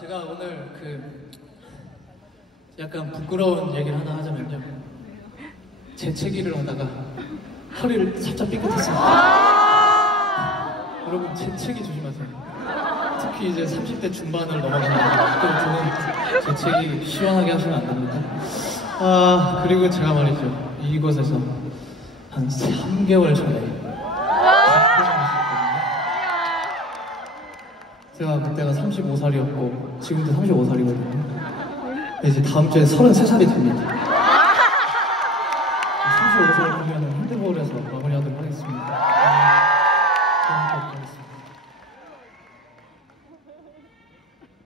제가 오늘 약간 부끄러운 얘기를 하나 하자면요. 재채기를 하다가 허리를 살짝 삐끗했습니다. 여러분 재채기 조심하세요. 특히 이제 30대 중반을 넘어가면 또 재채기 시원하게 하시면 안 됩니다. 그리고 제가 말이죠. 이곳에서 한 3개월 전에 제가 그때가 35살이었고 지금도 35살이거든요. 이제 다음 주에 33살이 됩니다.